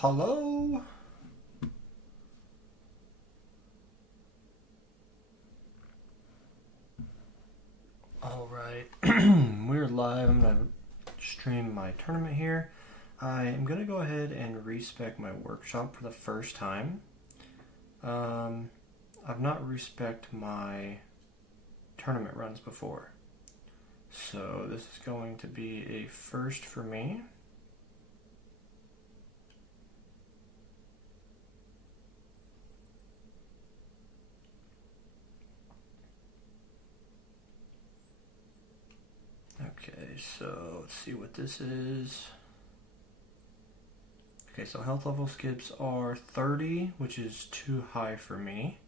Hello? Alright, we're live. I'm going to stream my tournament here. I am going to go ahead and respec my workshop for the first time. I've not respec'd my tournament runs before. So this is going to be a first for me. Okay, so let's see what this is. Okay, so health level skips are 30, which is too high for me.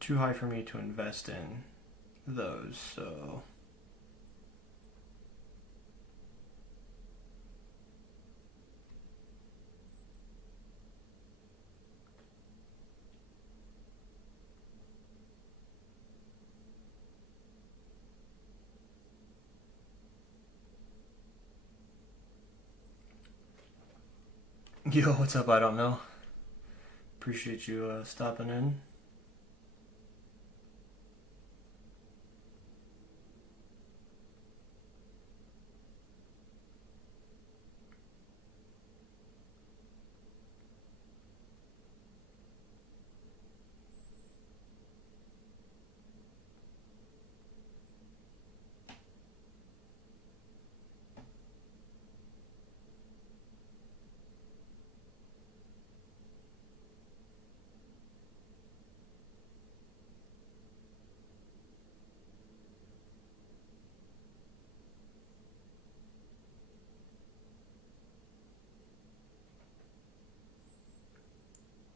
Too high for me to invest in those, so... Yo, what's up? I don't know. Appreciate you stopping in.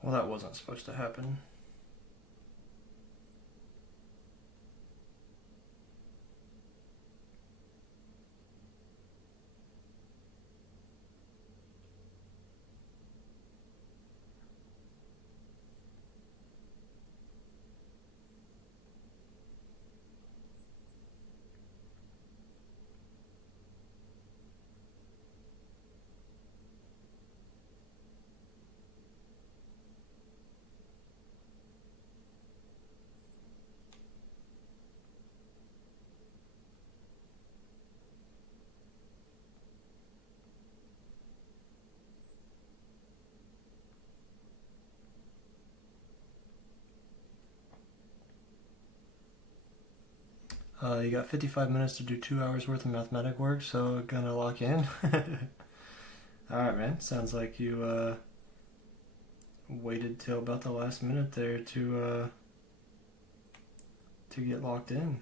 Well, that wasn't supposed to happen. You got 55 minutes to do 2 hours worth of mathematic work, so gonna lock in. Alright, man. Sounds like you waited till about the last minute there to get locked in.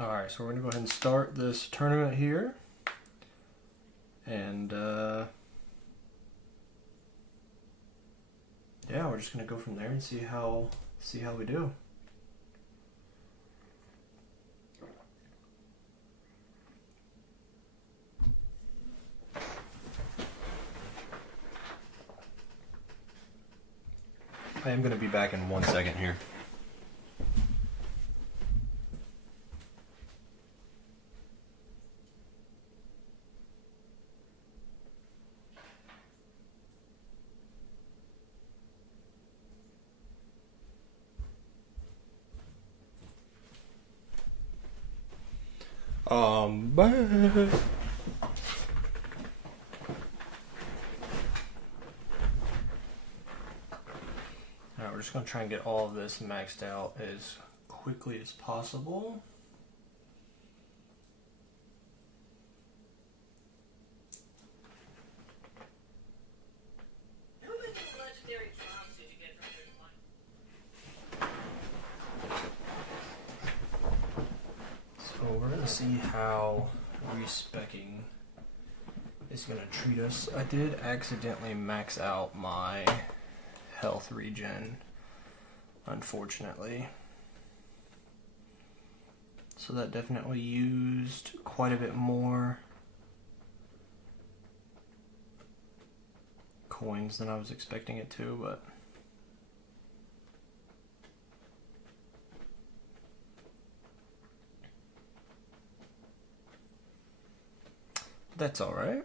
Alright, so we're gonna go ahead and start this tournament here. And yeah, we're just gonna go from there and see how we do. I am going to be back in 1 second here. Back. Alright, we're just going to try and get all of this maxed out as quickly as possible. So we're going to see how respecking is going to treat us. I did accidentally max out my health regen, unfortunately. So that definitely used quite a bit more coins than I was expecting it to, but that's all right.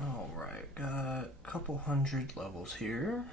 Alright, got a couple hundred levels here.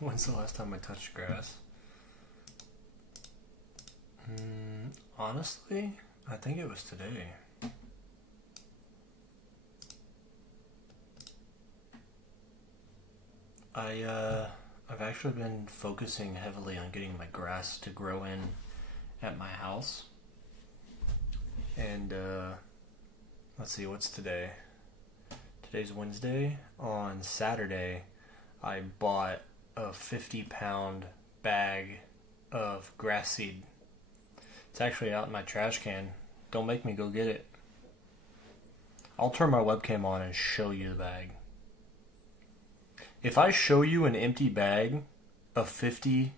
When's the last time I touched grass? Honestly, I think it was today. I've actually been focusing heavily on getting my grass to grow in at my house. And let's see, what's today? Today's Wednesday. On Saturday, I bought a 50-pound bag of grass seed. It's actually out in my trash can. Don't make me go get it. I'll turn my webcam on and show you the bag. If I show you an empty bag of 50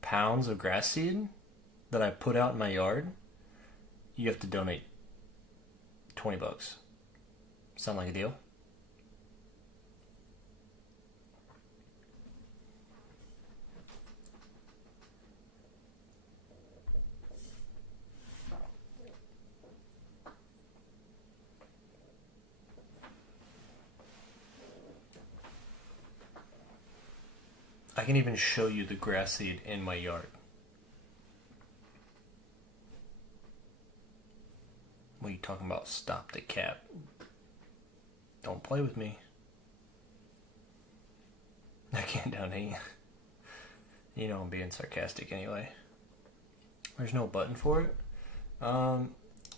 pounds of grass seed that I put out in my yard, you have to donate $20. Sound like a deal? I can even show you the grass seed in my yard. What are you talking about? Stop the cap. Don't play with me. I can't donate. You know I'm being sarcastic anyway. There's no button for it.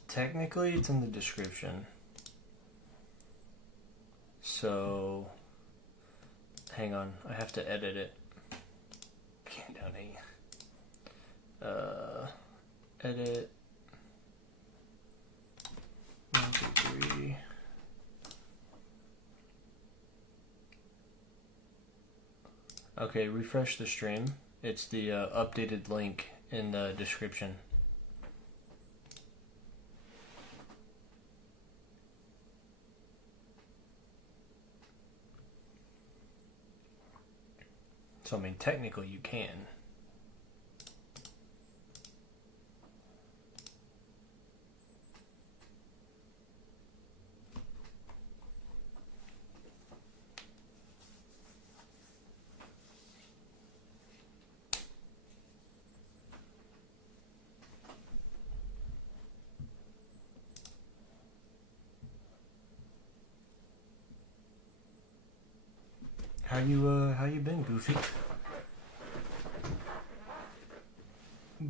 Technically it's in the description. So, hang on. I have to edit it. Can't donate. Edit. 1, 2, 3. Okay, refresh the stream. It's the updated link in the description. So, I mean, technically you can. How you been, Goofy?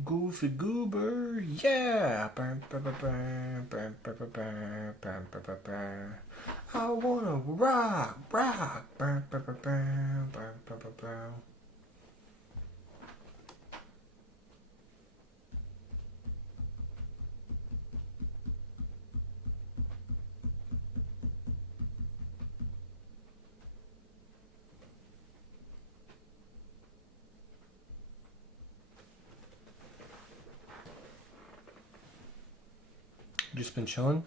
Goofy Goober, yeah. I wanna rock. Just been chilling.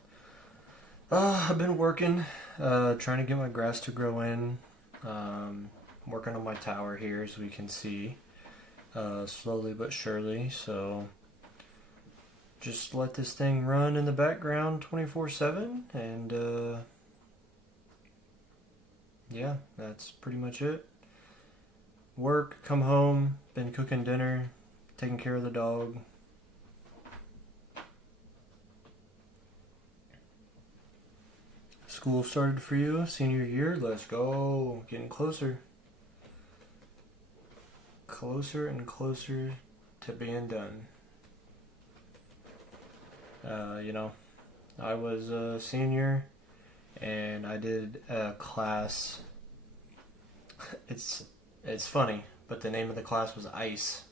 I've been working, trying to get my grass to grow in. Working on my tower here, as we can see, slowly but surely. So just let this thing run in the background 24/7, and yeah, that's pretty much it. Work, come home, been cooking dinner, taking care of the dog. School started for you, senior year, let's go. Getting closer. Closer and closer to being done. You know, I was a senior and I did a class. It's funny, but the name of the class was ICE.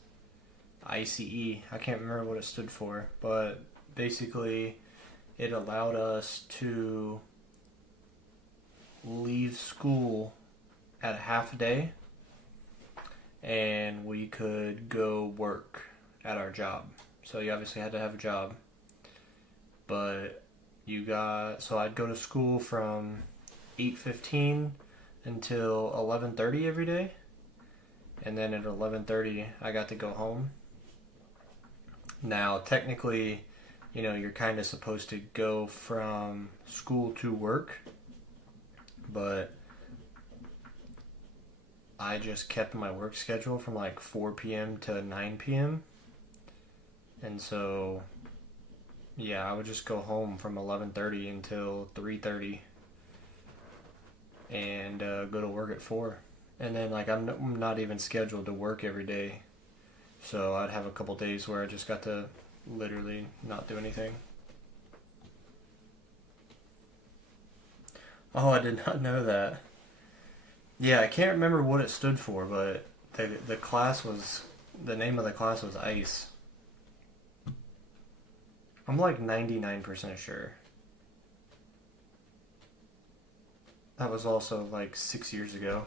ICE. I can't remember what it stood for, but basically it allowed us to leave school at a half a day and we could go work at our job. So you obviously had to have a job, but so I'd go to school from 8:15 until 11:30 every day, and then at 11:30 I got to go home. Now technically, you know, you're kind of supposed to go from school to work, but I just kept my work schedule from like 4 p.m. to 9 p.m. And so, yeah, I would just go home from 11:30 until 3:30 and go to work at 4. And then, like, I'm not even scheduled to work every day. So I'd have a couple days where I just got to literally not do anything. Oh, I did not know that. Yeah, I can't remember what it stood for, but the class was, the name of the class was ICE. I'm like 99% sure. That was also like 6 years ago.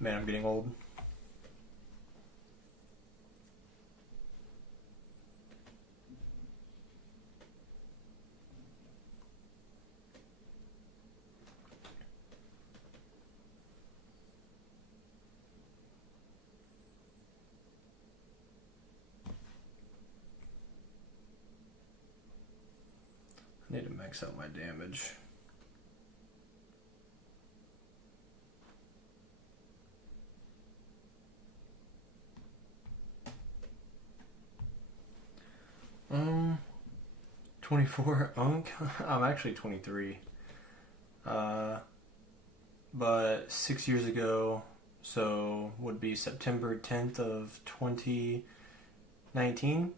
Man, I'm getting old. I need to max out my damage. Um, 24. I'm actually 23. But 6 years ago, so would be September 10th of 2019.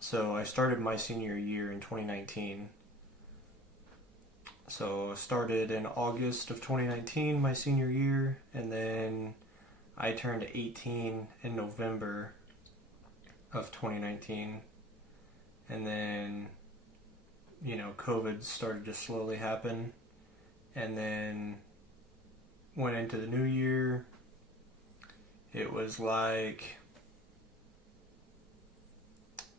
So I started my senior year in 2019. So I started in August of 2019, my senior year, and then I turned 18 in November of 2019. And then, you know, COVID started to slowly happen. And then went into the new year. It was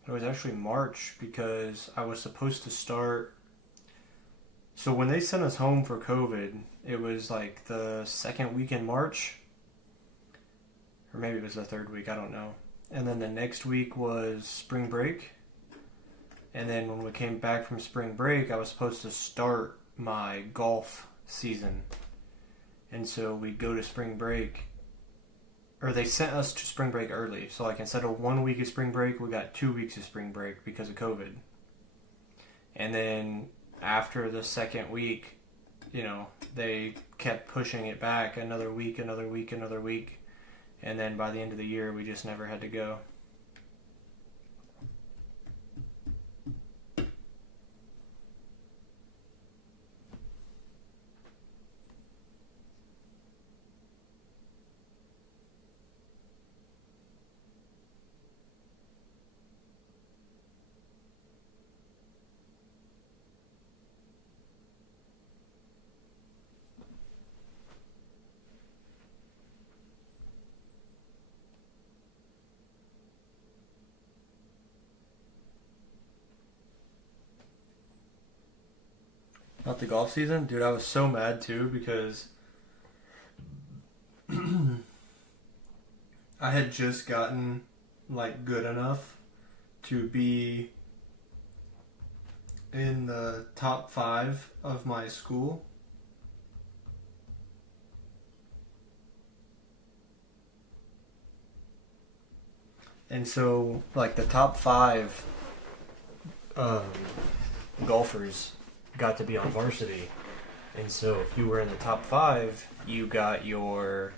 actually March, because I was supposed to start. So when they sent us home for COVID, it was like the second week in March. Or maybe it was the third week, I don't know. And then the next week was spring break. And then when we came back from spring break, I was supposed to start my golf season. And so we'd go to spring break, or they sent us to spring break early. So like instead of 1 week of spring break, we got 2 weeks of spring break because of COVID. And then after the second week, you know, they kept pushing it back another week, another week, another week. And then by the end of the year, we just never had to go. Not the golf season? Dude, I was so mad too because I had just gotten like good enough to be in the top 5 of my school. And so like the top 5 golfers got to be on varsity. And so if you were in the top 5, you got your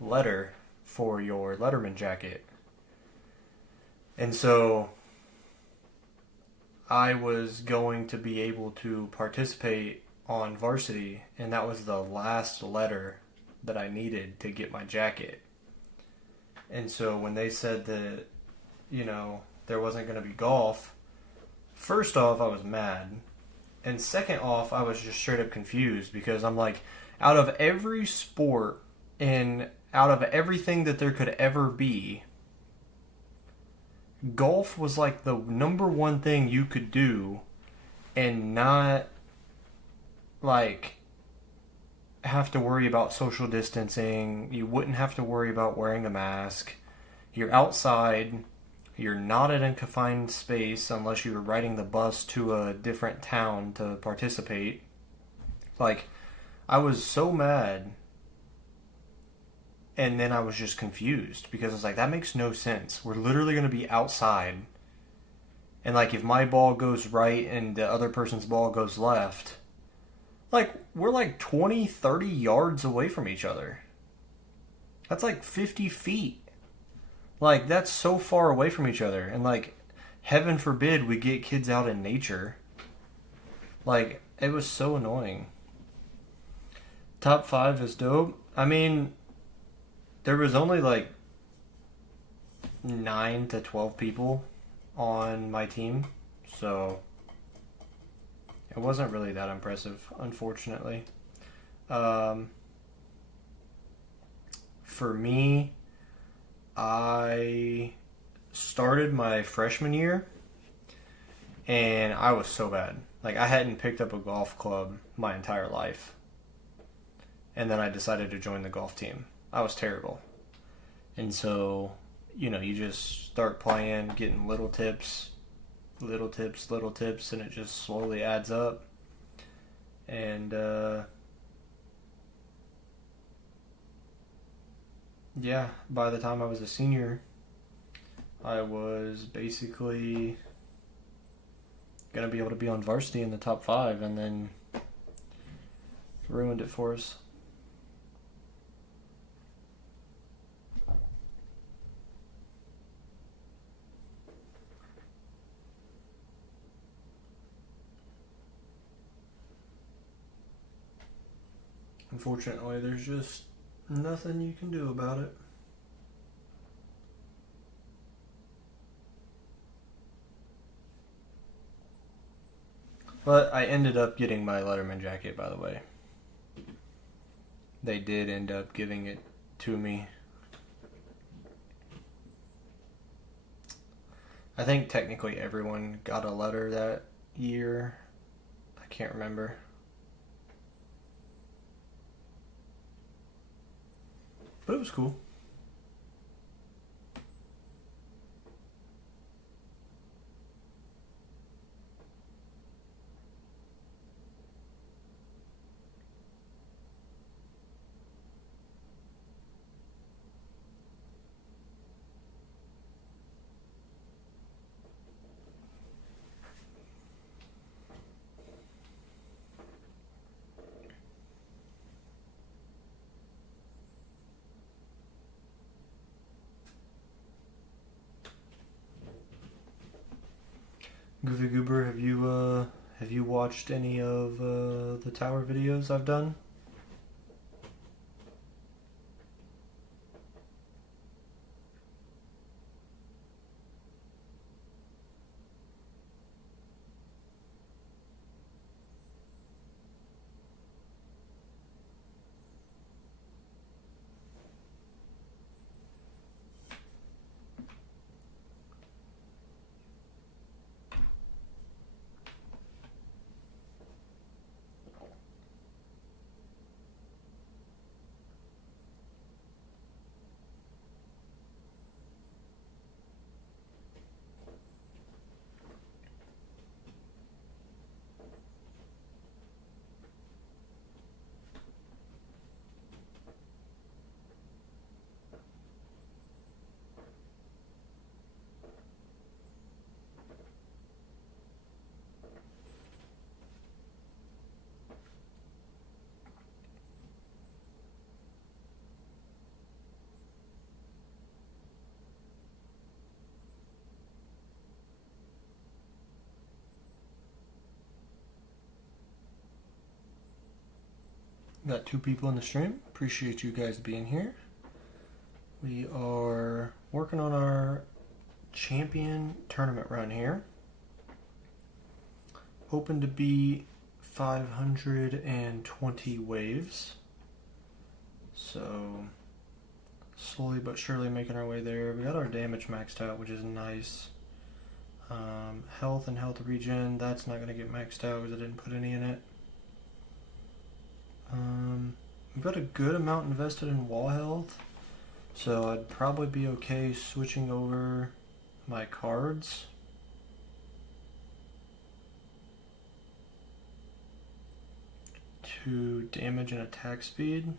letter for your letterman jacket. And so I was going to be able to participate on varsity, and that was the last letter that I needed to get my jacket. And so when they said that, you know, there wasn't going to be golf, first off, I was mad. And second off, I was just straight up confused because I'm like, out of every sport and out of everything that there could ever be, golf was like the number one thing you could do and not like have to worry about social distancing. You wouldn't have to worry about wearing a mask. You're outside. You're not in a confined space unless you were riding the bus to a different town to participate. Like, I was so mad, and then I was just confused because I was like, that makes no sense. We're literally going to be outside, and like if my ball goes right and the other person's ball goes left, like we're like 20, 30 yards away from each other. That's like 50 feet. Like, that's so far away from each other. And like, heaven forbid we get kids out in nature. Like, it was so annoying. Top 5 is dope. I mean, there was only like 9 to 12 people on my team, so it wasn't really that impressive, unfortunately. For me, I started my freshman year, and I was so bad. Like, I hadn't picked up a golf club my entire life. And then I decided to join the golf team. I was terrible. And so, you know, you just start playing, getting little tips, and it just slowly adds up. And, yeah, by the time I was a senior, I was basically going to be able to be on varsity in the top 5, and then ruined it for us. Unfortunately, there's just nothing you can do about it. But I ended up getting my Letterman jacket, by the way. They did end up giving it to me. I think technically everyone got a letter that year. I can't remember. But it was cool. Goofy Goober, have you watched any of the tower videos I've done? Got 2 people in the stream. Appreciate you guys being here. We are working on our champion tournament run here. Hoping to be 520 waves. So slowly but surely making our way there. We got our damage maxed out, which is nice. Health and health regen, that's not going to get maxed out because I didn't put any in it. We've got a good amount invested in wall health, so I'd probably be okay switching over my cards. to damage and attack speed.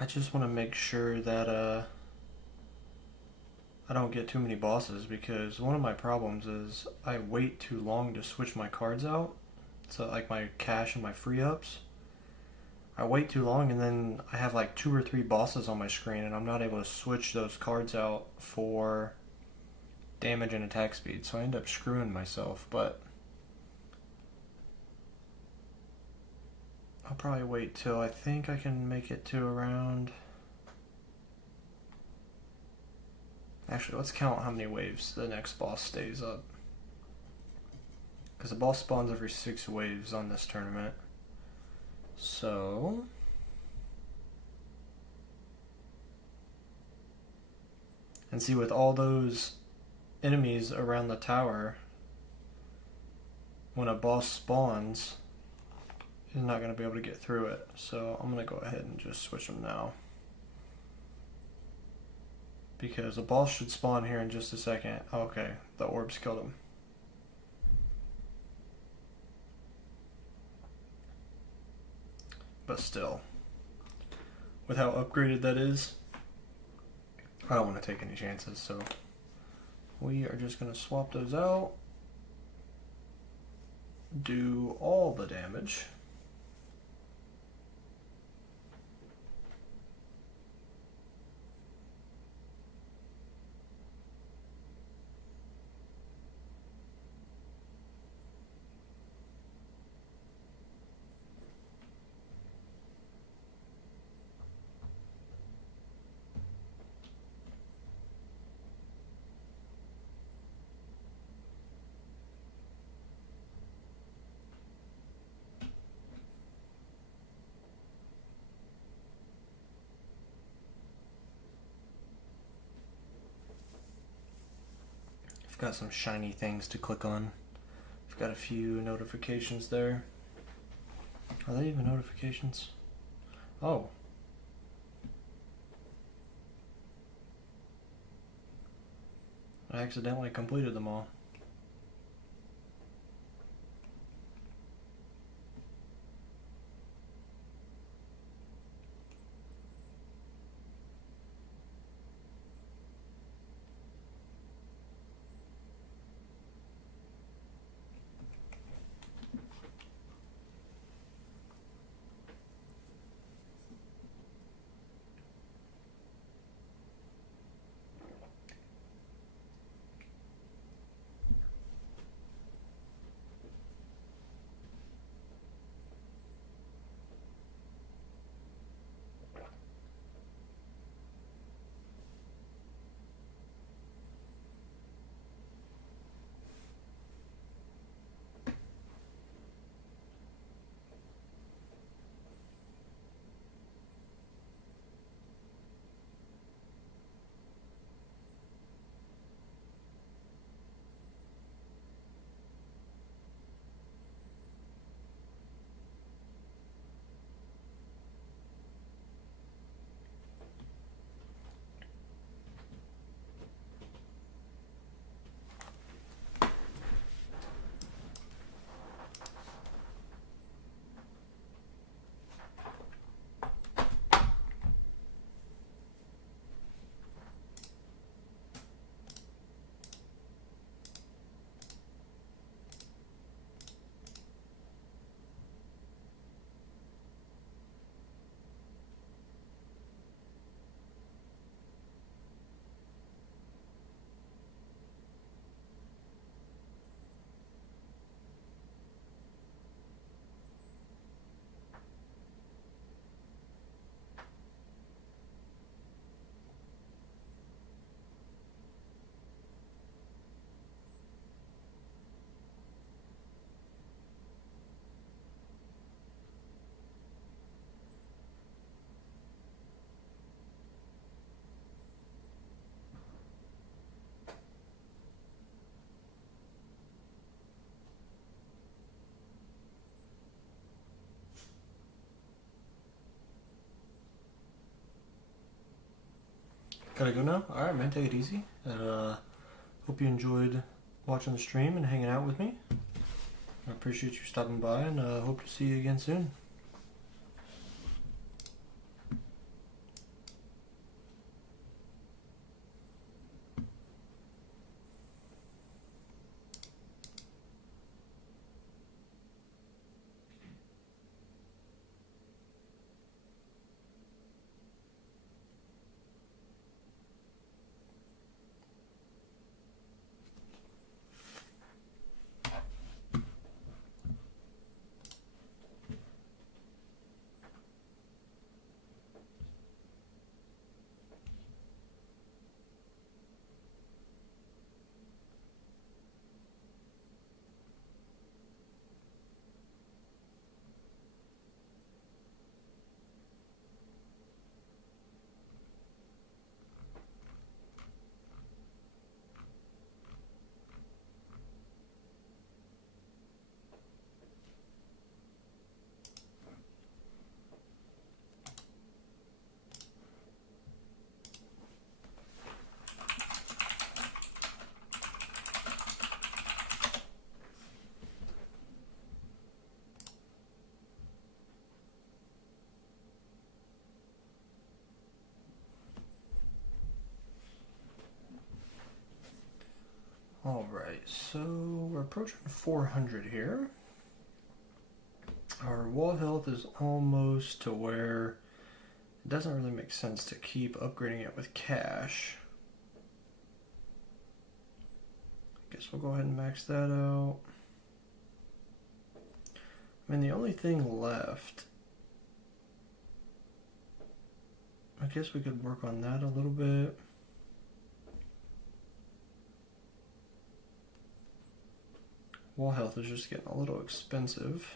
I just want to make sure that I don't get too many bosses, because one of my problems is I wait too long to switch my cards out. So like my cash and my free ups. I wait too long and then I have like 2 or 3 bosses on my screen and I'm not able to switch those cards out for damage and attack speed. So I end up screwing myself, but I'll probably wait till I think I can make it to around... Actually, let's count how many waves the next boss stays up. Because the boss spawns every 6 waves on this tournament. So... And see, with all those enemies around the tower, when a boss spawns, he's not going to be able to get through it. So I'm going to go ahead and just switch them now. Because a boss should spawn here in just a second. Okay, the orbs killed him. But still, with how upgraded that is, I don't want to take any chances, so we are just going to swap those out, do all the damage. Got some shiny things to click on. I've got a few notifications there. Are they even notifications? Oh. I accidentally completed them all. Gotta go now? Alright, man, take it easy. Hope you enjoyed watching the stream and hanging out with me. I appreciate you stopping by, and hope to see you again soon. Alright, so we're approaching 400 here. Our wall health is almost to where it doesn't really make sense to keep upgrading it with cash. Guess we'll go ahead and max that out. I mean, the only thing left, I guess we could work on that a little bit. Wall health is just getting a little expensive.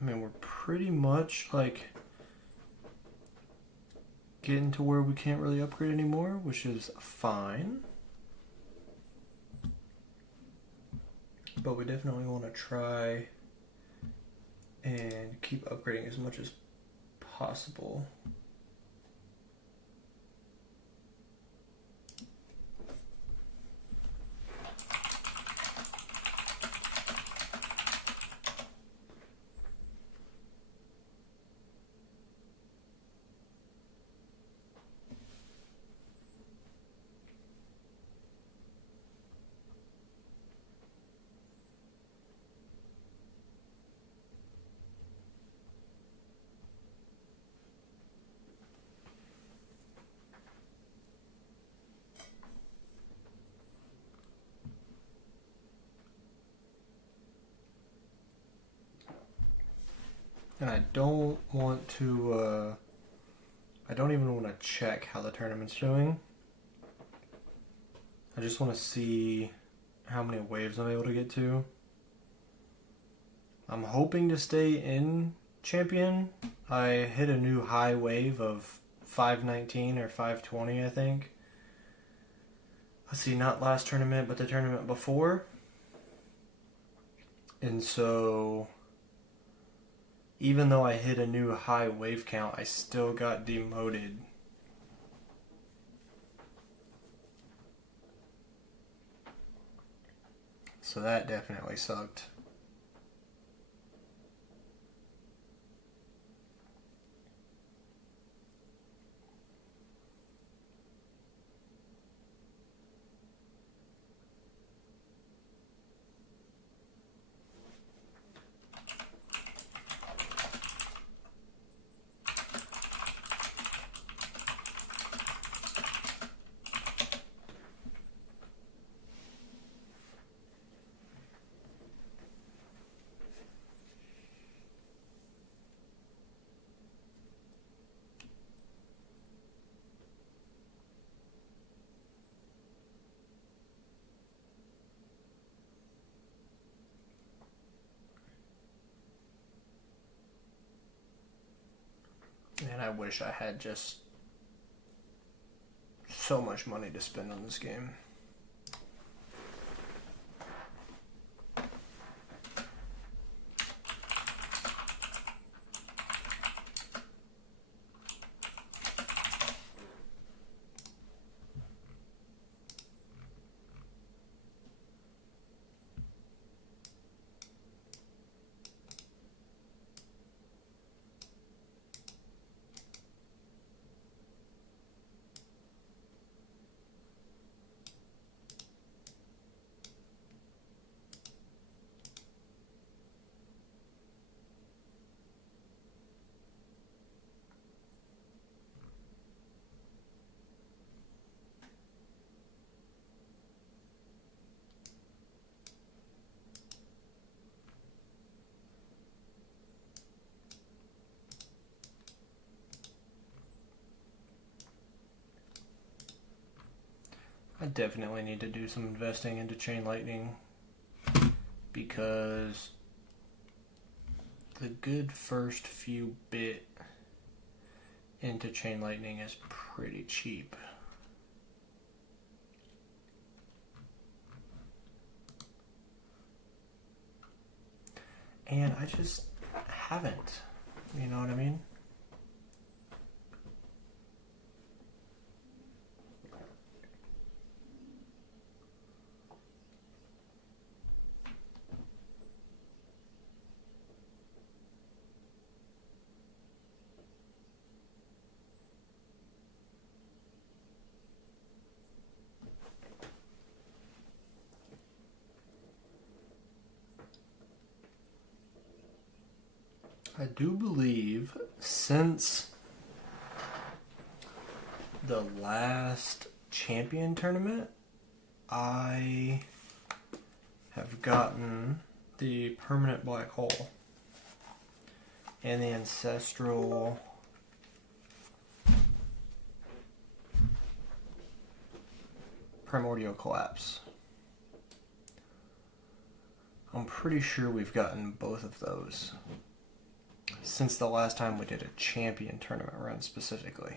I mean, we're pretty much like getting to where we can't really upgrade anymore, which is fine. But we definitely want to try and keep upgrading as much as possible. And I don't want to, I don't even want to check how the tournament's doing. I just want to see how many waves I'm able to get to. I'm hoping to stay in champion. I hit a new high wave of 519 or 520, I think. Let's see, not last tournament, but the tournament before. And so, even though I hit a new high wave count, I still got demoted. So that definitely sucked. And I wish I had just so much money to spend on this game. I definitely need to do some investing into chain lightning because the good first few bit into chain lightning is pretty cheap. And I just haven't, you know what I mean? I do believe since the last champion tournament, I have gotten the permanent black hole and the ancestral primordial collapse. I'm pretty sure we've gotten both of those since the last time we did a champion tournament run specifically.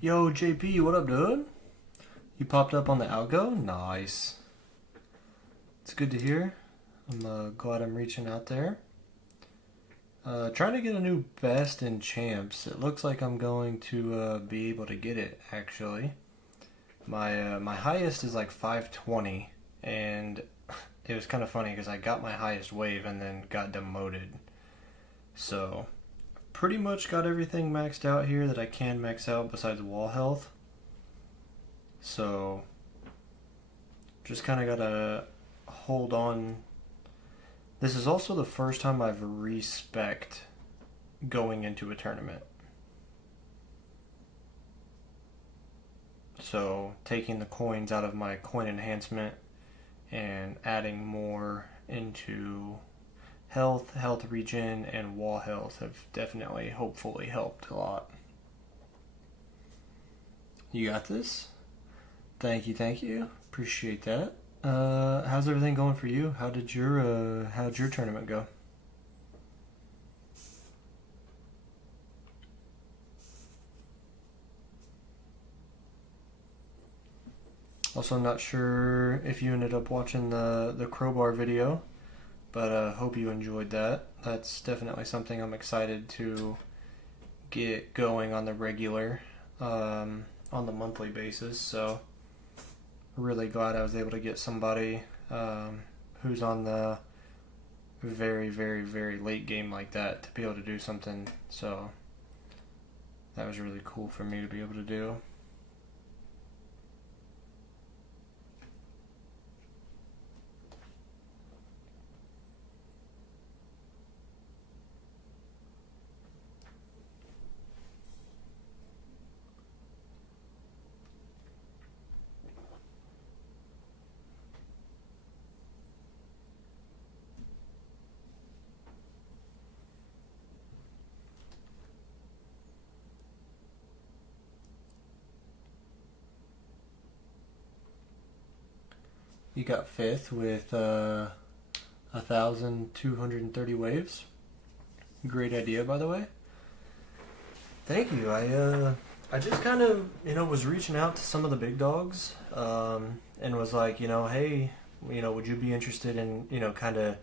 Yo, JP, what up, dude? You popped up on the algo? Nice. It's good to hear. I'm glad I'm reaching out there. Trying to get a new best in champs. It looks like I'm going to be able to get it, actually. My highest is like 520, and it was kind of funny because I got my highest wave and then got demoted. So pretty much got everything maxed out here that I can max out besides wall health. So just kind of gotta hold on. This is also the first time I've respect going into a tournament. So taking the coins out of my coin enhancement and adding more into health regen, and wall health have definitely, hopefully, helped a lot. You got this? Thank you. Appreciate that. How's everything going for you? How'd your tournament go? Also, not sure if you ended up watching the crowbar video, but hope you enjoyed that. That's definitely something I'm excited to get going on the regular, on the monthly basis. So really glad I was able to get somebody who's on the very, very, very late game like that to be able to do something. So that was really cool for me to be able to do. You got fifth with 1,230 waves. Great idea, by the way. Thank you. I just kind of, was reaching out to some of the big dogs, and was like, hey, would you be interested in, kind of,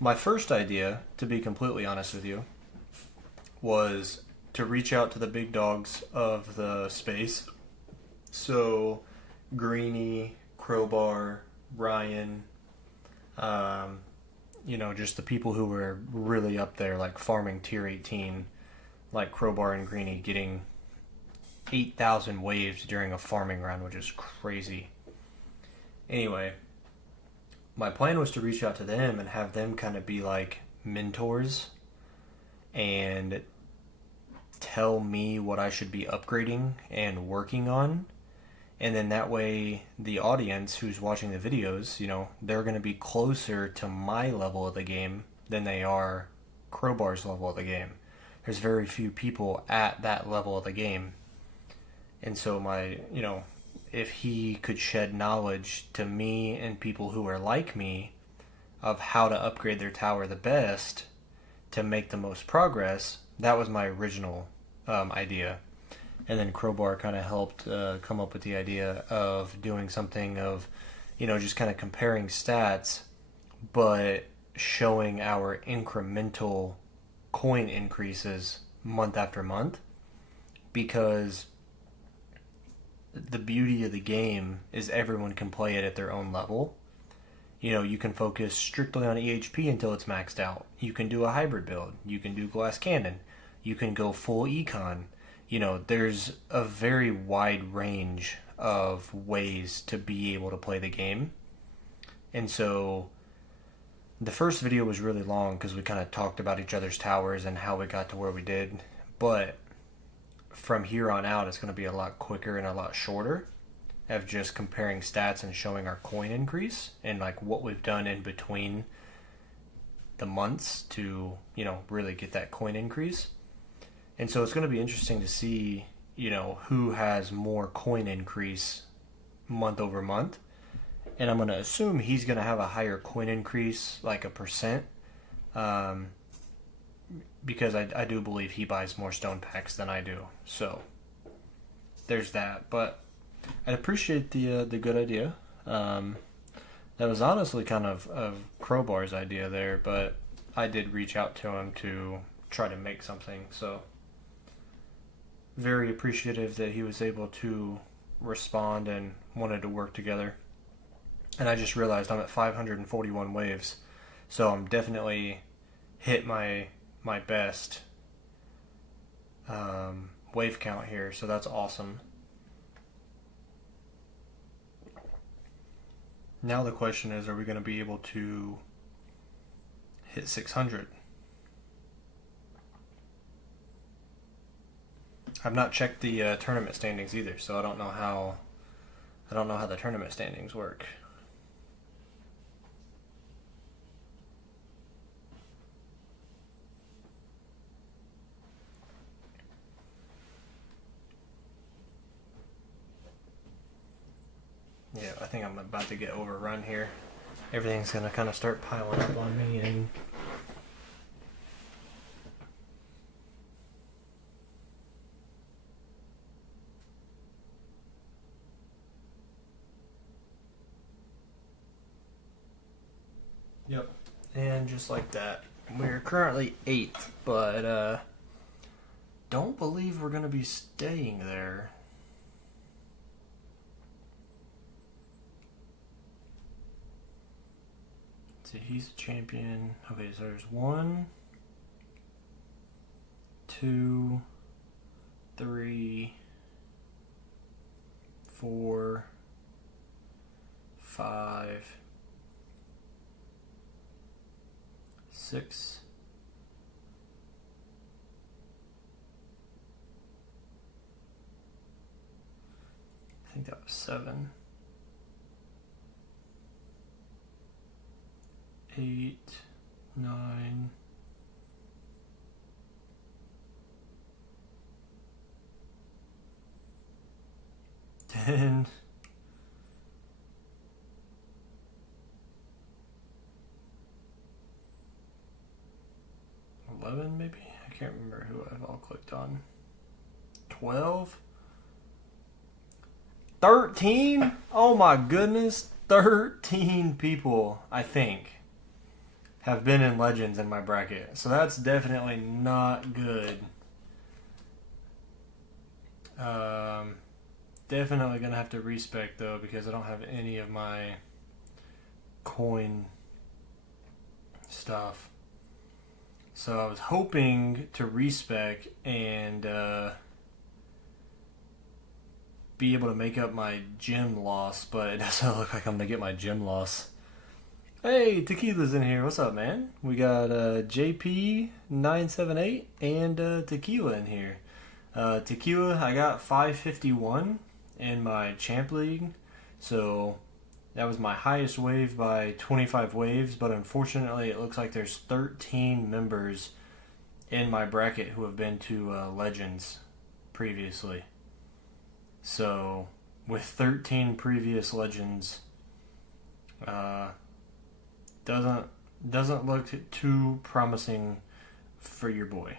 my first idea, to be completely honest with you, was to reach out to the big dogs of the space. So, Greenie, Crowbar, Ryan, just the people who were really up there, like farming tier 18, like Crowbar and Greenie getting 8,000 waves during a farming round, which is crazy. Anyway, my plan was to reach out to them and have them kind of be like mentors and tell me what I should be upgrading and working on. And then that way, the audience who's watching the videos, they're going to be closer to my level of the game than they are Crowbar's level of the game. There's very few people at that level of the game. And so if he could shed knowledge to me and people who are like me of how to upgrade their tower the best to make the most progress, that was my original idea. And then Crowbar kind of helped come up with the idea of doing something of, just kind of comparing stats, but showing our incremental coin increases month after month. Because the beauty of the game is everyone can play it at their own level. You can focus strictly on EHP until it's maxed out. You can do a hybrid build. You can do glass cannon. You can go full econ. There's a very wide range of ways to be able to play the game. And so the first video was really long because we kind of talked about each other's towers and how we got to where we did. But from here on out, it's going to be a lot quicker and a lot shorter of just comparing stats and showing our coin increase and like what we've done in between the months to, really get that coin increase. And so it's going to be interesting to see, who has more coin increase month over month. And I'm going to assume he's going to have a higher coin increase, like a percent, because I do believe he buys more stone packs than I do. So there's that. But I appreciate the good idea. That was honestly kind of Crowbar's idea there, but I did reach out to him to try to make something. So very appreciative that he was able to respond and wanted to work together. And I just realized I'm at 541 waves, so I'm definitely hit my best wave count here, so that's awesome. Now the question is, are we going to be able to hit 600? I've not checked the tournament standings either, so I don't know how the tournament standings work. Yeah, I think I'm about to get overrun here. Everything's gonna kind of start piling up on me, and yep. And just like that, we're currently 8th, but don't believe we're gonna be staying there. see, he's a champion. Okay, so there's 1, 2, 3, 4, 5, 6. I think that was 7. 8, 9, 10, 11 maybe? I can't remember who I've all clicked on. 12? 13? Oh my goodness. 13 people, I think, have been in Legends in my bracket. So that's definitely not good. Definitely going to have to respec though, because I don't have any of my coin stuff. So I was hoping to respec and be able to make up my gem loss, but it doesn't look like I'm going to get my gem loss. Hey, Tequila's in here. What's up, man? We got JP978 and Tequila in here. Tequila, I got 551 in my champ league, so that was my highest wave by 25 waves, but unfortunately it looks like there's 13 members in my bracket who have been to Legends previously. So with 13 previous Legends, doesn't look too promising for your boy.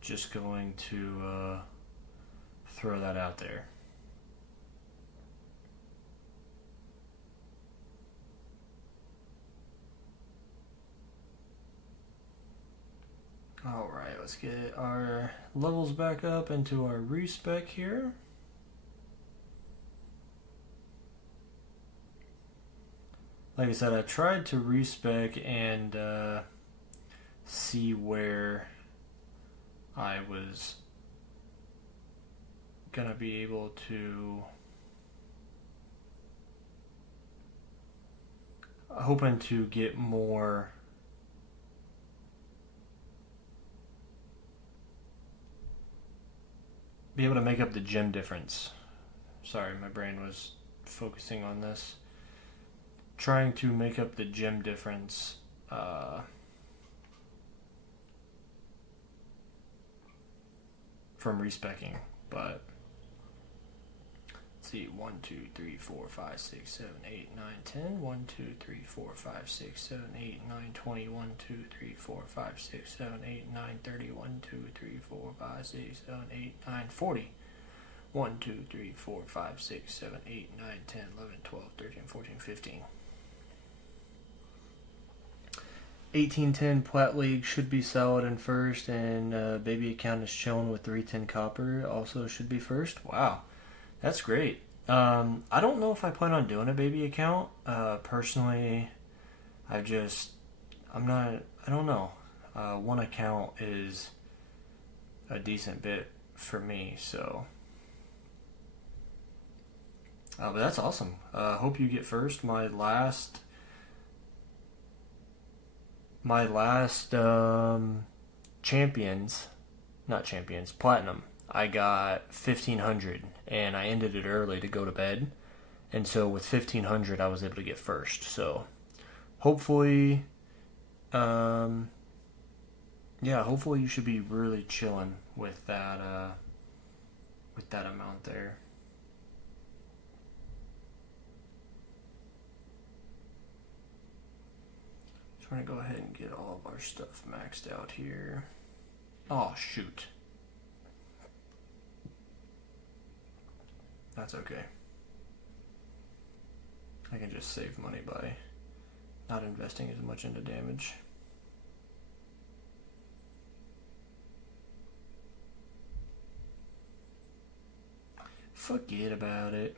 Just going to throw that out there. Alright, let's get our levels back up into our respec here. Like I said, I tried to respec and see where I was gonna be able to, hoping to get more be able to make up the gem difference. Sorry, my brain was focusing on this. Trying to make up the gem difference from respecing, but let's see, 1, 2, 3, 4, 5, 6, 7, 8, 9, 10, 1, 2, 3, 4, 5, 6, 7, 8, 9, 20, 1, 2, 3, 4, 5, 6, 7, 8, 9, 30, 1, 2, 3, 4, 5, 6, 7, 8, 9, 40. 1, 2, 3, 4, 5, 6, 7, 8, 9, 10, 11, 12, 13, 14, 15. 1810 Plat League should be solid in first, and baby account is chilling with 310 Copper, also should be first. Wow, that's great. I don't know if I plan on doing a baby account. Personally, I don't know. One account is a decent bit for me, so. But that's awesome. Hope you get first. My last platinum, I got 1500, and I ended it early to go to bed, and so with 1500 I was able to get first. So hopefully hopefully you should be really chilling with that amount there. Trying to go ahead and get all of our stuff maxed out here. Oh, shoot. That's okay. I can just save money by not investing as much into damage. Forget about it.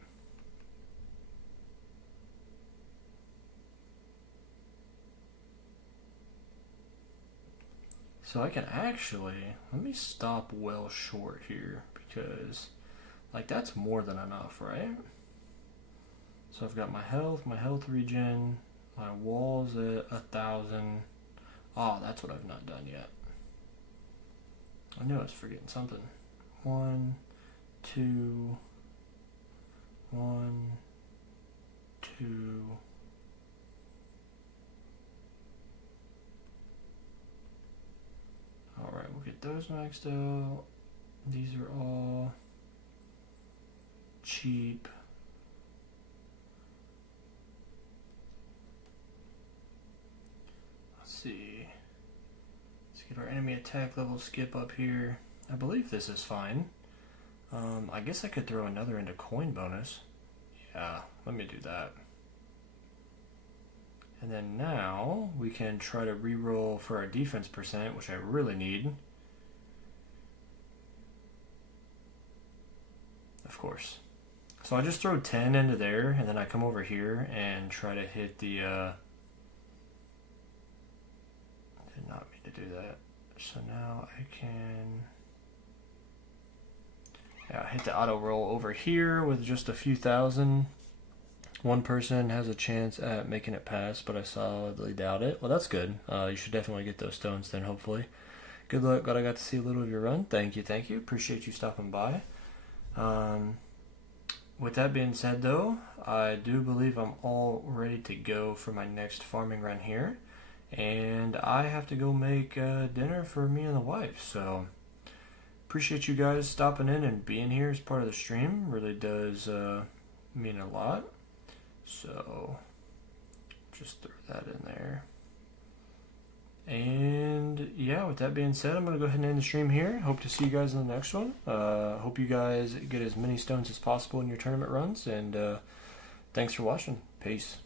So I can actually, let me stop well short here because like that's more than enough, right? So I've got my health regen, my walls at 1,000. Oh, that's what I've not done yet. I knew I was forgetting something. 1, 2, 1, 2. Alright, we'll get those maxed out. These are all cheap. Let's see. Let's get our enemy attack level skip up here. I believe this is fine. I guess I could throw another into coin bonus. Yeah, let me do that. And then now we can try to reroll for our defense percent, which I really need. Of course. So I just throw 10 into there, and then I come over here and try to hit the... did not mean to do that. So now I can... Yeah, hit the auto roll over here with just a few thousand. One person has a chance at making it pass, but I solidly doubt it. Well, that's good. You should definitely get those stones then, hopefully. Good luck. Glad I got to see a little of your run. Thank you, thank you. Appreciate you stopping by. With that being said, though, I do believe I'm all ready to go for my next farming run here. And I have to go make dinner for me and the wife, so... Appreciate you guys stopping in and being here as part of the stream. Really does mean a lot. So just throw that in there. And yeah, with that being said, I'm going to go ahead and end the stream here. Hope to see you guys in the next one. Hope you guys get as many stones as possible in your tournament runs. And thanks for watching. Peace.